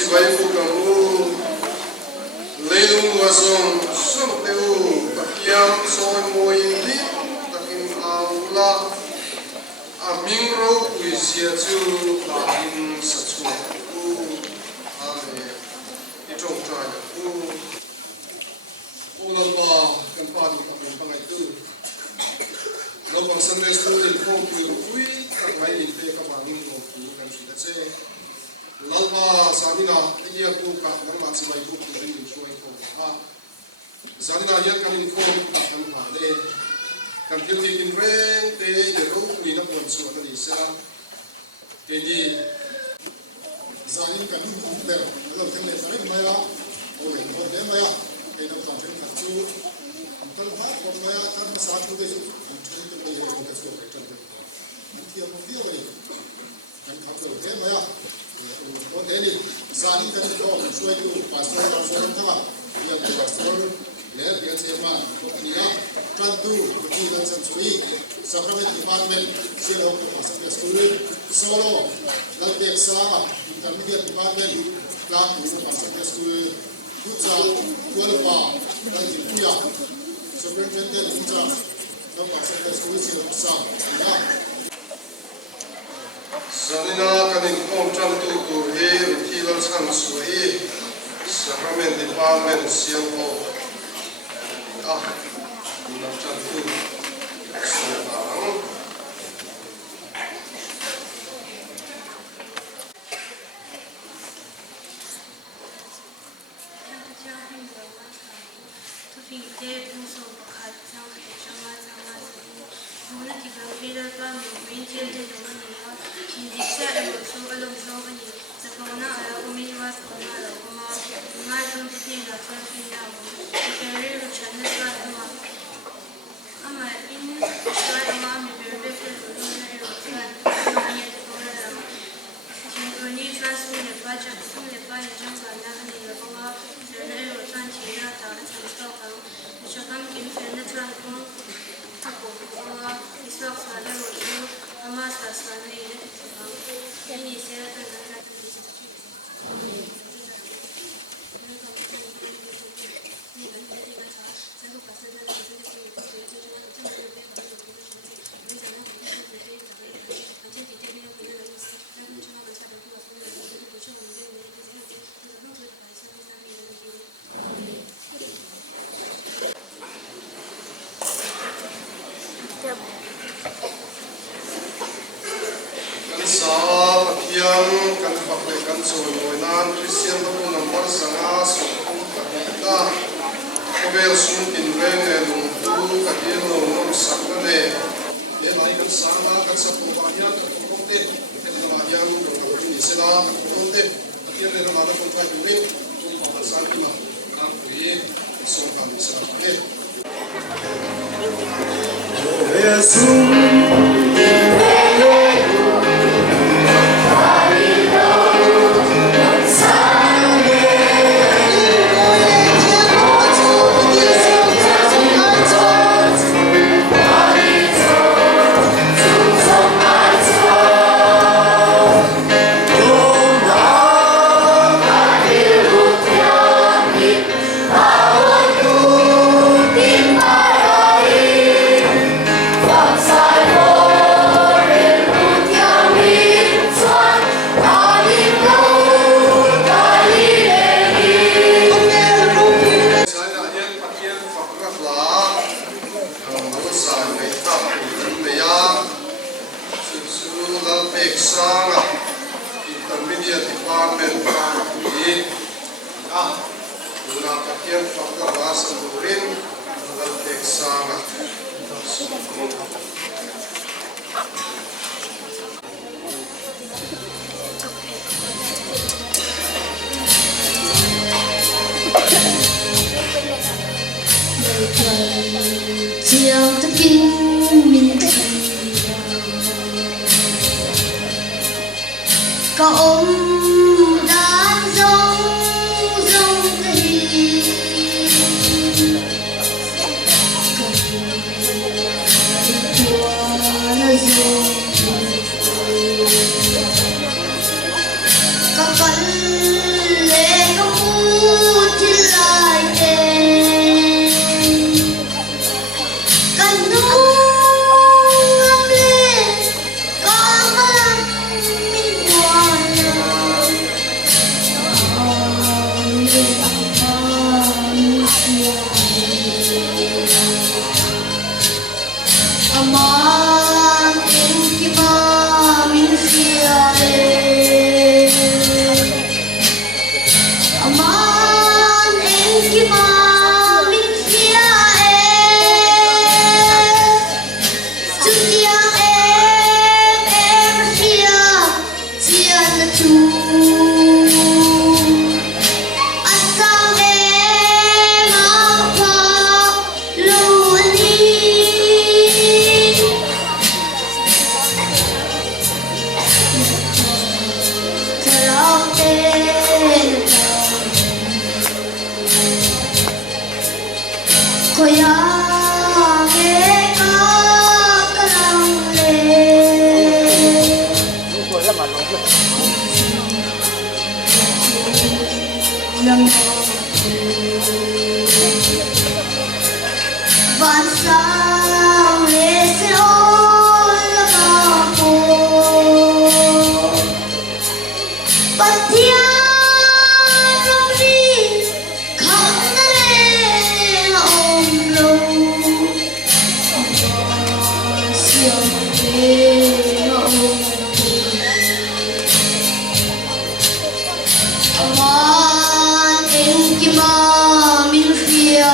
si vai bu ka u leilung wa zong som te u pakiam soi moi li takin aula aming ro ui sia chu la in sa chu u ale I trong trai u la ba kan pa ni ka men pangai tu lo bang Sunday school in phong tu ui tak mai in te ka ba ni no ki kan si ta che lalba sanina dia tu ka nang ma si mai bu tu ni shoi ko ha sanina yat kan in ko ka kan ma le kan til ti kin ren te ye ro ni na pon su ta ni sa ke ni zanin kan ku le lo ten le sa mai ya o le mo le mai ya ke na ta ten ka chu antal ha ko mai ya kan sa tu de chu tu te le ko ka chu ka chu ti ya mo dia le kan ka ko le mai ya o le ni zanin kan ko su ai tu pastor ka su ta ma ya ke pastor le ya che ma ko ni ya tran tu ki na san chui sacrament department sel of the school solo lal tek sa intermediate department class of the school kucha kualpa lal kuya superintendent kucha of the school sel sa ya sanina kanin kom tran tu he thi lal san sui sacrament department sel of na tran tu kan pakai kan soinan Christian tu nomor sangat sokong kita kobel sungkin rene nunggu kadir nong sakane dia naik kan sana kan sepuluhnya kan kompote kan yang ini sila kompote kadir dia mana kontak juring untuk pasal lima kan beri sokan sakane intermediate department ini guna kakian faktor bahasa turin dalam teksana chiều thức kinh mình có ôm đàn rông rông cây chùa là rông có cánh Vạn sao lệ sẽ ôn là bao cô Bát thiên long đi khắp nơi ôm lâu siêu thế ôm Aman anh kim ma min phía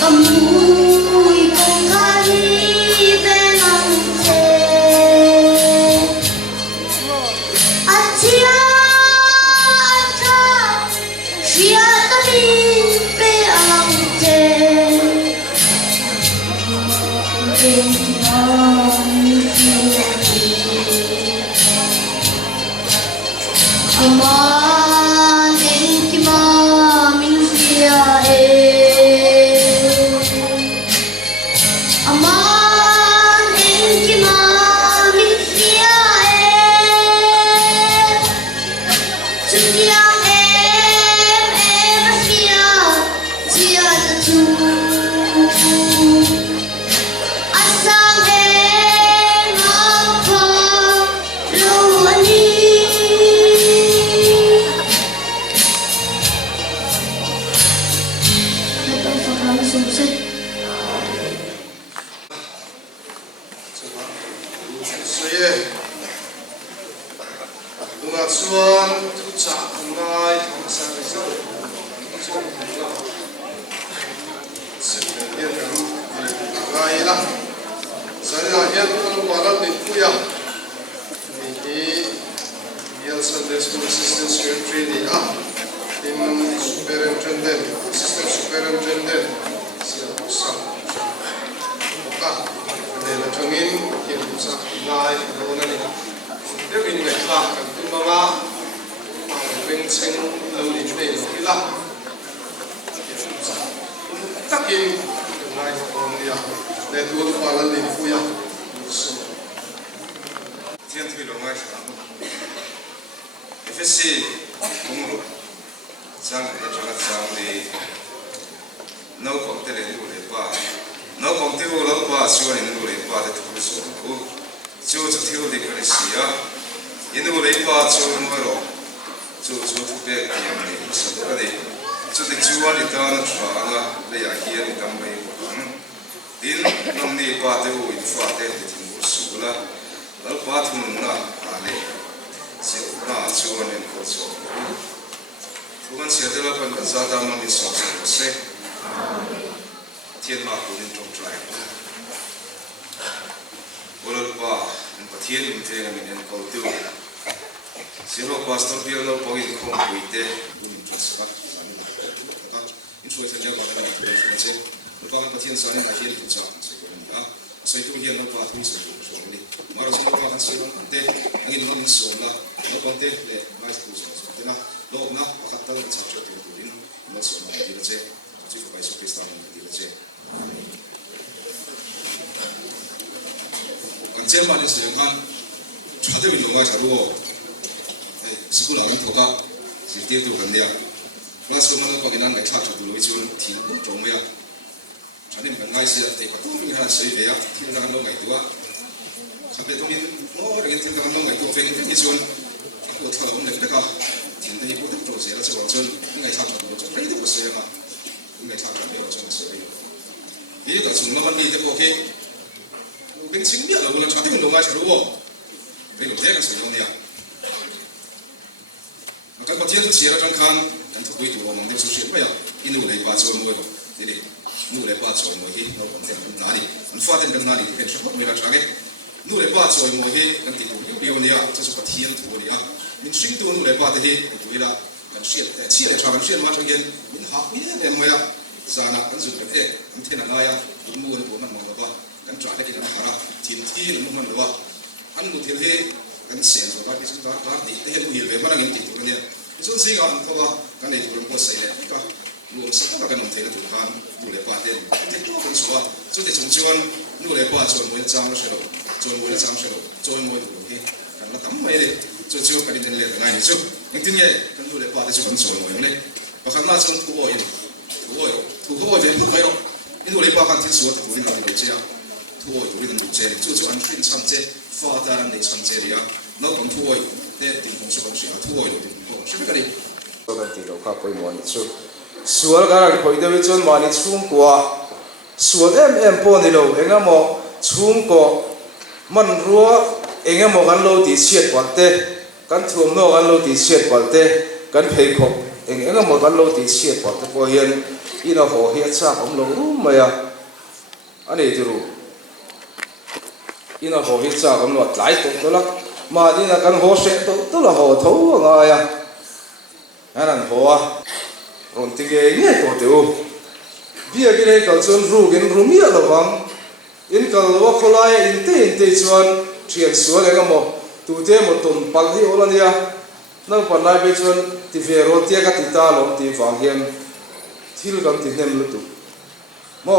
cầm mũi công khai về lòng thề chia ta chia ta đi về lòng thề bên lòng phía Aman anh kim ma min phía Aman anh kim ma min phía Chút tiếng em phía chia ta chung Asang em học phật lâu anh đi Chuan thu cha ngai thong sa le zo chuan la se ne ya ngai la sa la ya ko wa la ni pu ya ni hi ya Sunday School Assistant Secretary ni a in superintendent assistant superintendent sia sa ka ne la thangin ki sa ngai lo na ni nếu mình ngày là cần tin bao la bên sinh lâu đi đây là cái là tất nhiên ngày còn đi để tuân qua lần đi phu ya thiên thủy đồng ngay FSC cũng rồi sang cái chỗ là sang đi nấu công ty lên đủ qua nấu công ty vô lâu qua xưa lên đủ qua để thu số thu chú cho thiếu đi cái gì á 이는 우리 과 좋은 거로 저 두배 그냥 있어 그래 저도 주원이 있다는 주아가 내 이야기에 있단 말이고 din namni patehu infate tin usula dal pathun na ale se na chuan en ko so tuan se dela pan za da man ni so se tien ma ko ni tong trai bolal pa pathian in te na min ko tu sino pastor biar lo pogin khom puite bum trasa ka in so se ja ba na ni se lupa pathian sane la hian cha se ko ni a so itu hian lo pa thu se so ni mara so pa kan se lo te angin lo min so la lo kon te le mai se so te na lo na pakhat ta cha cha te tu in na so na di la che chi ko so krista na di la che kan chen ma ni se kan chade min lo ma cha ro school ang thoka silti tu kan dia classroom na ko ginan ga tha tha du chun thi chong ya chane kan ngai se te ka tu mi ha sei be ya tin kan lo ngai tu a khabe tu min mo re tin kan lo ngai tu fe ni chun ko tha lo ne ka tin dei ko tu se la chun ngai tha tha du chun re tu se ma ngai tha ka be chun se ye ga chun ma ban ni te ko ke u be เป็นสิ่งเดียวเราชอบที่มันลงมาฉลุวเป็นหนุ่มแท้กันสุดแล้วเนี่ยกันพอเที่ยงเสียแล้วจังคันกันทุกวีตัวมันเดี๋ยวสุดเสียไปอ่ะอินูเลยปาโซนมวยก็ทีนี้นูเลยปาโซนมวยที่เราคนเดียวมันนาดีมันฟาดกันนาดีเป็นชั่วโมงเวลาช้าเงี้ยนูเลยปาโซนมวยที่กันติดอยู่เดียวเนี่ยจะสุดเที่ยงตัวเนี่ยมันสิ่งตัวนูเลยปาที่ตัวเวลากันเสียแต่เสียเลยชากันเสียมาจังเงี้ยมันหักไม่ได้เลยมวยอ่ะสานะกันสุดเอ๊ะมันเท่านั้นอ่ะตัวนูเลยตัวมันมองว่ากันจ่ายได้ที่นั่นหาทีมที่มันว่าอันนูที่เลยกันเสียงสุดท้ายที่สุดท้ายที่เห็นวิวเลยมันยังติดตัวเนี่ยส่วนสิ่งอันเขาว่ากันในตัวเราใส่เลยก็รวมสักกันมันเท่านั้นถูกทำดูเลยปาเต้ที่ตัวคนสวยส่วนที่ชวนดูเลยปาชวนมวยจ้างเชลชวนมวยจ้างเชลชวนมวยดูที่กันมาทำไม่เลยชวนกันนี่เลยง่ายนี่ชวนยังทิ้งเลยกันดูเลยปาที่ชวนชวนมวยเนี่ยพอขันมาชวนถูกโอยเป็นพูดไม่หรอกนี่ดูเลยปากันที่ชวนถูกนี่กันดูเจ้าถูกโอยถูกนี่กันดูเจ้าชวนขึ้นช่างเจ้าฟ้าตาในช่างเจ้าเนี่ยน้องถูกโอยเนี่ยติ่งของสุขภาพถูกโอยเลยใช่ไหมกันดิก็เป็นติ่งของข้าพเจ้านี่ชุดส่วนการคอยเดินจนมานี่ชุ่มกว่าส่วนปนนี่เราเองก็มองชุ่มกว่ามันรัวเองก็มองกันเราติดเสียดกว่าเต้กันทุ่มโนกันเราติดเสียดกว่าเต้กันเพย์ขบเองก็มองกันเราติดเสียดกว่าเต้พอเห็นอินาโหเฮียชาผมเรารู้ไหมอ่ะอันนี้จะรู้อินาโหเฮียชาผมเราหลายตัวละมาที่นั่นกันโหเสร็จตัวละโหทั่วไงอ่ะนั่นหัวรอนที่เงี้ยตัวเดียวเบี้ยกินให้กับชนรู้กินรู้มีอะไรบ้างอินกับว่าคนละอินเตชวนเชียงสวนเลยก็บอกตัวเดียวหมดตุนปัลที่โอลันเดียนั่งปัลไลไปชวนที่เฟรโรเตียกับติตาลมที่ฟังเฮียนที่เราติดเนมลุตุมอ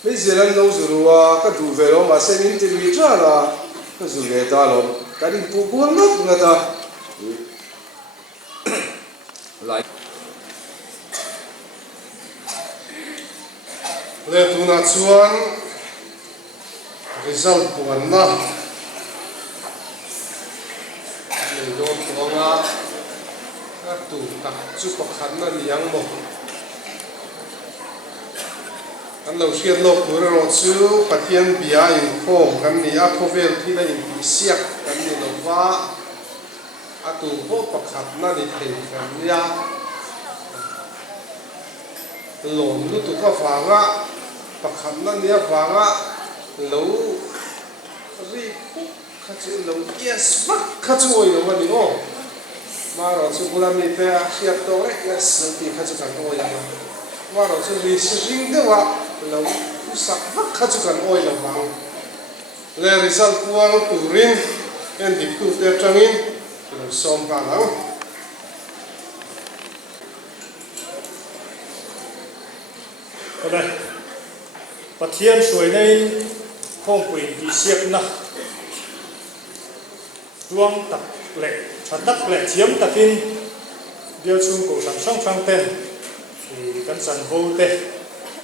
ไม่เจริญเราสุรัวก็ดูเฟรโรมาเซนินที่วิจาระก็สุเกตาลมการิปุกวนนักเงตาไลเลตุนัดส่วน result ปวนนะเลยโดนตัวงาก็ตูตักจุกขันนั่นยังบอกกันเราเชื่อโลกตัวเราชื่อปฏิญญาอินโฟกันนี่อาโคเวลที่ได้อินพิเศษกันนี่เราว่าอาตูพวกประคับนั่นนี่เป็นกันยาหล่นลุตุก็ฟังอ่ะประคับนั่นเนี่ยฟังอ่ะเรารีบข้าจะเราเยสบักข้าจะโวยเราวันนี้โอ้มาเราจะบุรามีเตะเชียร์ตัวเล็กเยสตีข้าจะกันโวยมาเราจะรีสิริงเดียวเราผู้สักบักข้าจะกันโวยเราฟังเลยริซัลพวงตูรินเอ็นดิคูเตจังอินเราซ้อมกันแล้วก็ได้ปะเทียนสวยในห้องปุ๋ยดีเสียบนะรวมตักเหล็กชัดตักเหล็กเทียมตักินเดียวชุ่มกูสั่งช่องช่างเต้นกันสั่นโบเต้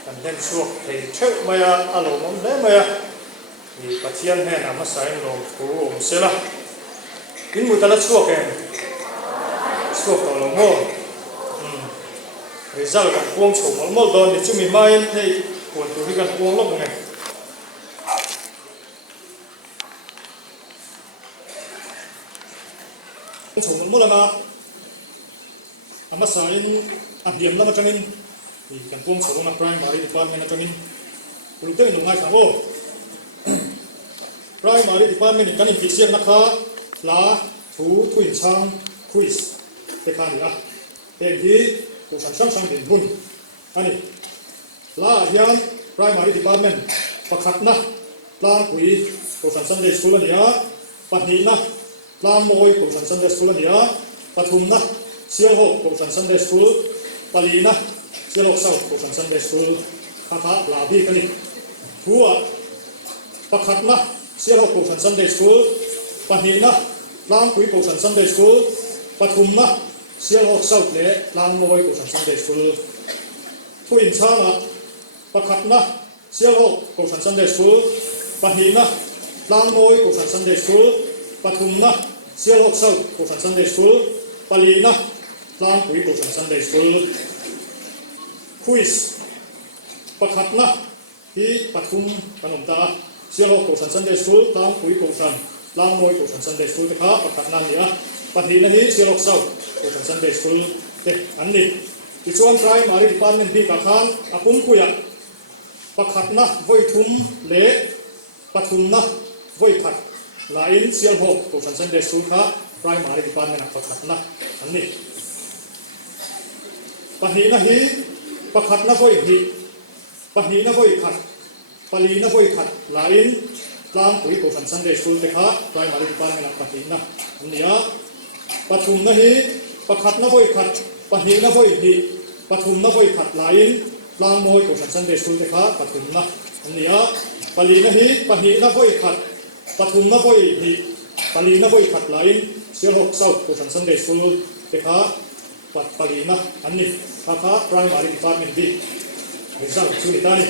กันเต้นช่วงเทเชื่อมาอารมณ์ได้มาปะเทียนแห่นำมาใส่ลงกูอมเสละกินมุตละช่วงเองช่วงต่อลงโม่result กันพวงฉงมอลโดนนี่จะมีไม้ในปวดตัวที่กันพวงลงไงฉงมอลนะอามาสายอันเดียมแล้วมาจังอินนี่กันพวงฉงนะ primary department นะจังอินรู้เต้นหนุ่มง่ายครับโอ้ primary department กันอินพิเศษนะคะลาถูถุยช่างคุยส์เด็กข้านี่นะเป็นที่ผู้สั่งช่างเด่นบุญอันนี้ลาเฮียน primary department ประคับนะลางคุยผู้สั่งSunday schoolเนี่ยปัตนีนะลางมวยผู้สั่งSunday schoolเนี่ยปทุมนะเชียงหกผู้สั่งSunday schoolปาลีนะเชียงหกเศร้าผู้สั่งSunday school ข้าพลาบีกันนี่หัวประคับนะเชียงหกผู้สั่งSunday school ปัตนีนะลางคุยผู้สั่งSunday school ปทุมนะเสียงออกเศร้าเละลางมวยกุศลสันเดชฟูผู้อินชาละประคับนะเสียงออกกุศลสันเดชฟูปะหีนะลางมวยกุศลสันเดชฟูปทุมนะเสียงออกเศร้ากุศลสันเดชฟูปาลีนะลางคุยกุศลสันเดชฟูคุยส์ประคับนะที่ปทุมปนมตา เสียหกโกชันซันเดย์สคูลตามคุยโกชันลางมวยโกชันซันเดย์สคูลนะครับประกาศนั่นเนี่ยปฏิทินนี้เสียหกเศร้าโกชันซันเดย์สคูลอันนี้ที่ชวนใครมาที่ดีพาร์ตเมนต์ที่กับข้างอาปุ้มคุยประกาศนะไว้ทุ่มเละปฐุมนะไว้ขัดลายเสียหกโกชันซันเดย์สคูลครับใครมาที่ดีพาร์ตเมนต์ประกาศนะอันนี้ปฏิทินนี้ประกาศนะไว้หีปฏิทินนะไว้ขัดปลีนะไว้ขัดลายตามคุยโกชันซันเดย์สคูลนะครับใครมาที่ดีพาร์ตเมนต์ปฏิทินนะอันนี้ปฐุมนะฮีประคัดนะไว้ขัดปะฮีนะไว้ฮีปฐุมนะไว้ขัดหลายลางมวยโกชันซันเดย์สคูลนะครับปฐุมนะอันนี้ปลีนะฮีปะฮีนะไว้ขัดปฐุมนะไว้ฮีปลีนะไว้ขัดหลายเสียหกเศร้าโกชันซันเดย์สคูลนะครับปลีนะอันนี้นะครับไพรมารีดีพาร์ตเมนต์ดีริซัลชูนิตานี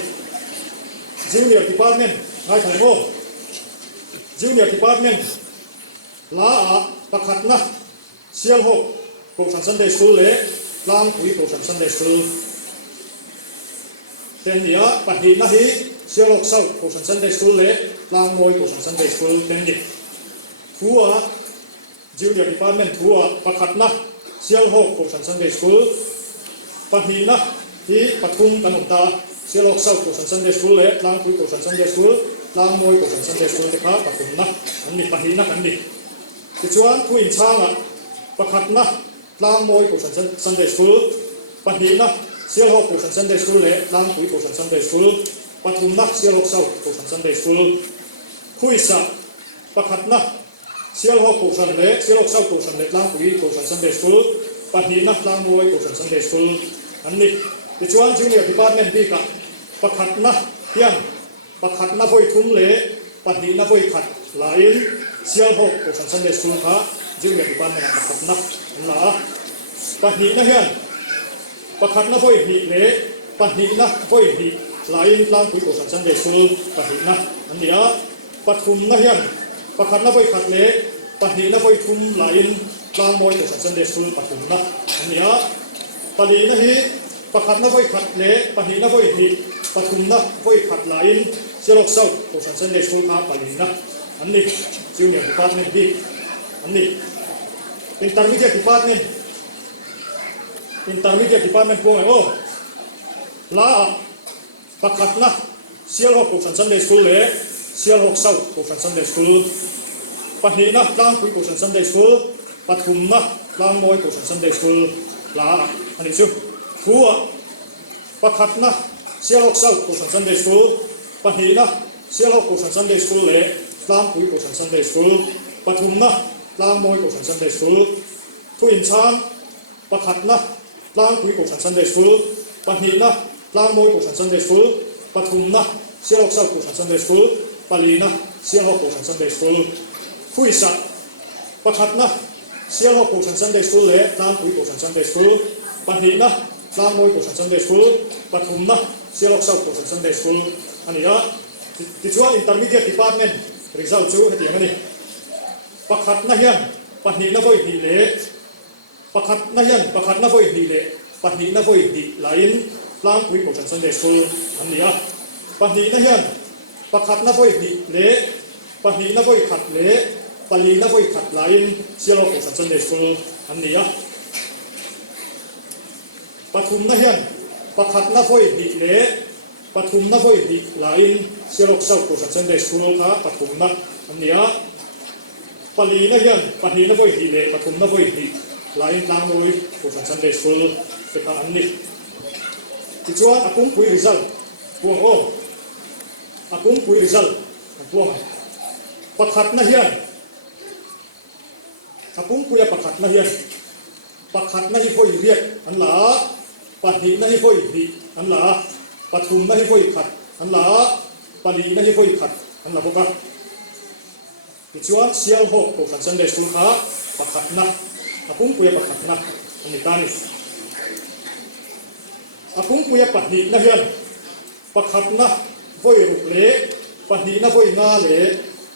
จูเนียร์ดีพาร์ตเมนต์ไงถ่ายโม่จูเนียร์ดีพาร์ตเมนต์ลาประคัดนะเสียหกโกชันซันเดย์สคูลเล่ลางคุยโกชันซันเดย์สคูลเต็นนี้ปฏินะฮีเสียหกเศร้าโกชันซันเดย์สคูลเล่ลางมวยโกชันซันเดย์สคูลเต็นนี้ทัวจูเนียร์ดีพาร์ตเมนต์ทัวประคัดนะเสียหกโกชันซันเดย์สคูลปฏินะฮีปฐุมกันอุตาเสียหกเศร้าโกชันซันเดย์สคูลเล่ลางคุยโกชันซันเดย์สคูลลางมวยโกชันซันเดย์สคูลนะครับปฐุมนะอันนี้ปฏินะอันนี้ที่ชวนผู้อินช่างประคัดนะลางมวยโกชันซันเดย์สคูลปฏินะเสียหกโกชันซันเดย์สคูลเล่ลางคุยโกชันซันเดย์สคูลปฐุมนะเสียหกเศร้าโกชันซันเดย์สคูลคุยสะประคัดนะเสียหกโกชันเล่เสียหกเศร้าโกชันเล่ลางคุยโกชันซันเดย์สคูลปฏินะลางมวยโกชันซันเดย์สคูลอันนี้ที่ชวนจูเนียร์ดีพาร์ตเมนต์ดีกับประคัดนะเพียงประคัดนะไว้ทุ่มเล่ปฏินะไว้ขัดหลายเสียหกโกชันซันเดย์สคูลครับจึงอยากที่บ้านเนี่ยประคัดนักนะปะหีนะเฮียนประคัดนะไว้หีเละปะหีนะไว้หีหลายลางคุยโกชันซันเดย์สคูลปะหีนะอันนี้ปฐุมนะเฮียนประคัดนะไว้ขัดเละปะหีนะไว้ทุ่มหลายลางมวยโกชันซันเดย์สคูลปฐุมนะอันนี้ปลีนะฮีประคัดนะไว้ขัดเละปะหีนะไว้หีปฐุมนะไว้ขัดหลายเสียหกเศร้าโกชันซันเดย์สคูลครับปลีนะอันนี้จูเนียร์ดีพาร์ตเมนต์ดีอันนี้intermediate department po ngayon la pakat na siya ho po Sunday school siya ho saw po Sunday school pahina lang po Sunday school patum na lang mo po Sunday school la ano siya huwa pakat na siya ho saw po Sunday school pahina siya ho po Sunday school lang po Sunday school patum naลางมวยโกชันซันเดย์สคูลผู้อินช่างประคัดนะลางคุยโกชันซันเดย์สคูลปฏินะลางมวยโกชันซันเดย์สคูลปฐุมนะเสียหกเศร้าโกชันซันเดย์สคูลปลีนะเสียหกโกชันซันเดย์สคูลคุยสักประคัดนะเสียหกโกชันซันเดย์สคูลเละลางคุยโกชันซันเดย์สคูลปฏินะลางมวยโกชันซันเดย์สคูลปฐุมนะเสียหกเศร้าโกชันซันเดย์สคูลอันนี้ที่ช่วย intermediate department result จูให้เตียงกันนี่ประคัดนะเฮียนปฏินะไว้หีเละประคัดนะเฮียนประคัดนะไว้หีเละปฏินะไว้หีหลายลางคุยโกชันซันเดย์สคูลอันนี้ปฏินะเฮียนประคัดนะไว้หีเละปฏินะไว้ขัดเละปลีนะไว้ขัดหลายเสียหกโกชันซันเดย์สคูลอันนี้ปฐุมนะเฮียนประคัดนะไว้หีเละปฐุมนะไว้หีหลายเสียหกเศร้าโกชันซันเดย์สคูลครับปฐุมนะอันนี้ปลีนะเฮียนปลีนะไว้หีเละปฐุมนะไว้หีหลายลางมวยโกชันซันเดย์สคูลเป็นอันนี้ที่ชวนอากุ้งคุยริซัลพวงโออากุ้งคุยริซัลพวงประคัดนะเฮียนอากุ้งคุยประคัดนะเฮียนประคัดนะที่พ่อยเรียกอันหลาปลีนะที่พ่อยหีอันหลาปฐุมนะที่พ่อยขัดอันหลาปลีนะที่พ่อยขัดอันหลาพวกที่ชวนเสียงหกโกชันซันเดย์สคูลครับประคัดนะอากุ้งคุยประคัดนะอันนี้การอากุ้งคุยปฏินะเฮียนประคัดนะไว้รุเละปฏินะไว้งาเละ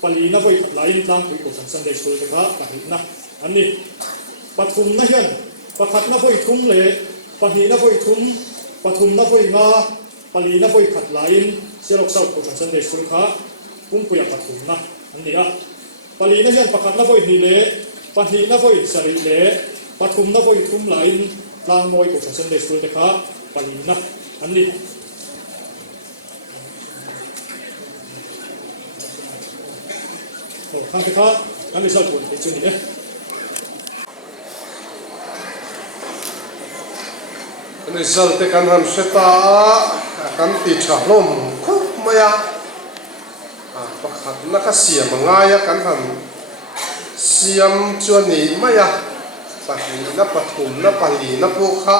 ปลีนะไว้หลายลางคุยโกชันซันเดย์สคูลครับปฏินะอันนี้ปฐุมนะเฮียนประคัดนะไว้ทุ่มเละปฏินะไว้ทุ่มปฐุมนะไว้งาปลีนะไว้ขัดหลายเสียหกเศร้าโกชันซันเดย์สคูลครับ pungpuya pathum na ania pali na hian pakhat na voi ni le pahnih na voi sari le pathum na voi thum lain tlang moi ko Sunday school te kha pali na ani thang te kha kan result pun te chu ni le result te kan han seta kan ti thalom khup maya pakhat na ka siam ngaya kan han siam chuani maya pahnih na pathum na pali na pukha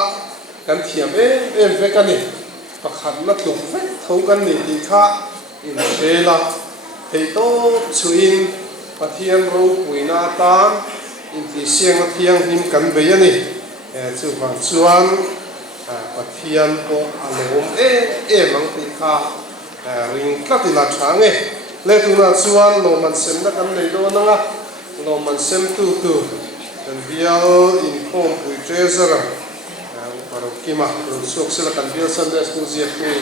kan thiam em ve kan ni pakhat na tuk ve tho kan ni ti kha in thela thei to chuin pathian ro puina tan in ti siang thiang him kan be ani chu bang chuan pathian ko alom mang ti kha ring tlatina thange le tuna chuan lo man sem na kan nei do nanga lo man sem tu kan bial in khom pui treasure parokima lo sok sela kan bial Sunday school zia pui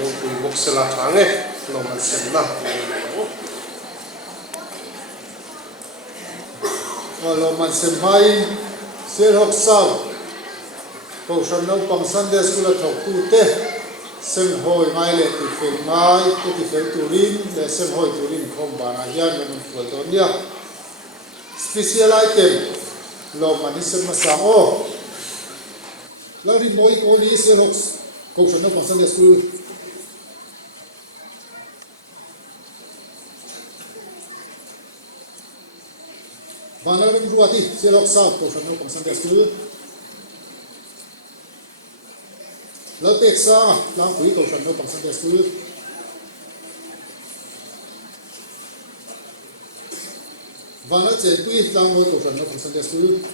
lo pui bok sela thange lo man sem na lo man sem hai sel hok sau ko shan no pang Sunday school a thok tu te sem hoi mai le ti fel mai ti fel turin le sem hoi turin khom bana hian men ko donia special item lo man sem ma sa o lo ri moi ko ni sel hok ko shan no pang Sunday school Vanaram ruati sel hok sau ko shan no pang Sunday school lo tek sa lang pui ko shan no pang Sunday school vana chen pui lang lo ko shan no pang Sunday school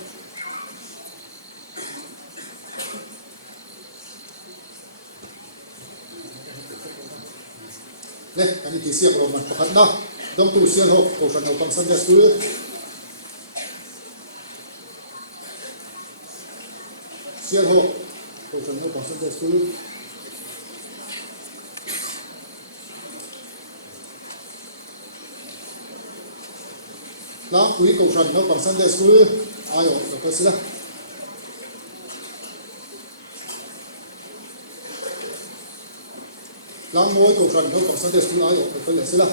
le ani ti siak lo man pakhat na dong tu sial ho ko shan no pang Sunday school sial ho ko shan no pang Sunday school lang pui ko shan no pang Sunday school ayo ko sila lang moi ko shan no pang Sunday school ayo ko sila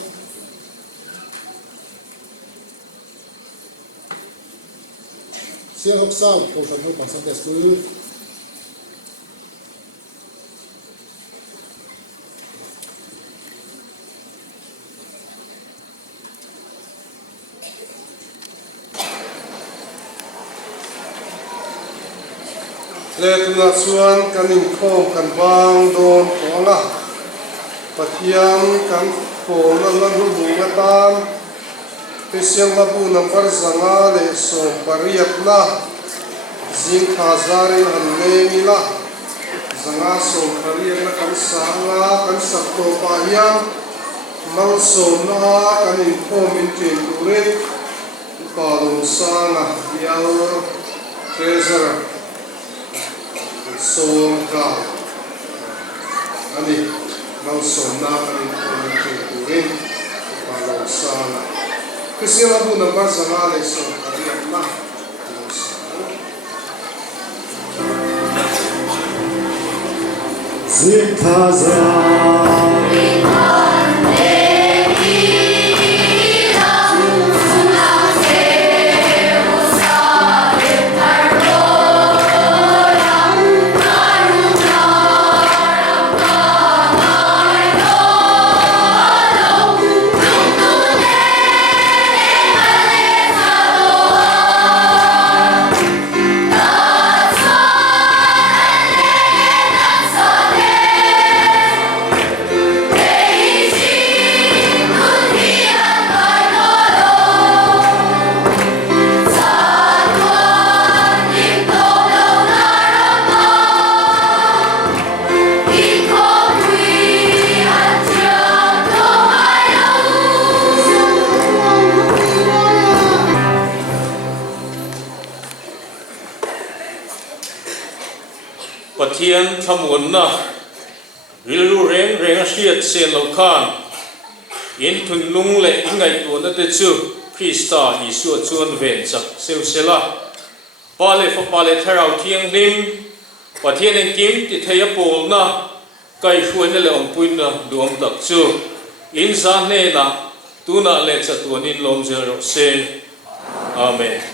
sial hok sau ko shan no pang Sunday school le tuna chuan kan in khom kan bang don ko anga pathian kan phom la lu bunga tan Christian labu number zanga le so pariat na zing khazarin han le mila zanga so pariat na kan sanga kan sakto pa hian mal so na kan in khom in tin duret pa lo sanga yal treasure song ka ani mal som na ani ko turin palo sana kasi abu na ba sa mali so kariya na zikhaza Pathian thamun na rilu reng reng hriat sen lo khan in thun lung le ingai tu na te chu Krista Isu chuan ven chak seu sela pa le fa pa le tharau thiang lim pathian en kim ti theya pol na kai huan le om puin na duam tak chu in sa ne na tu na le cha tuanin lom zero se amen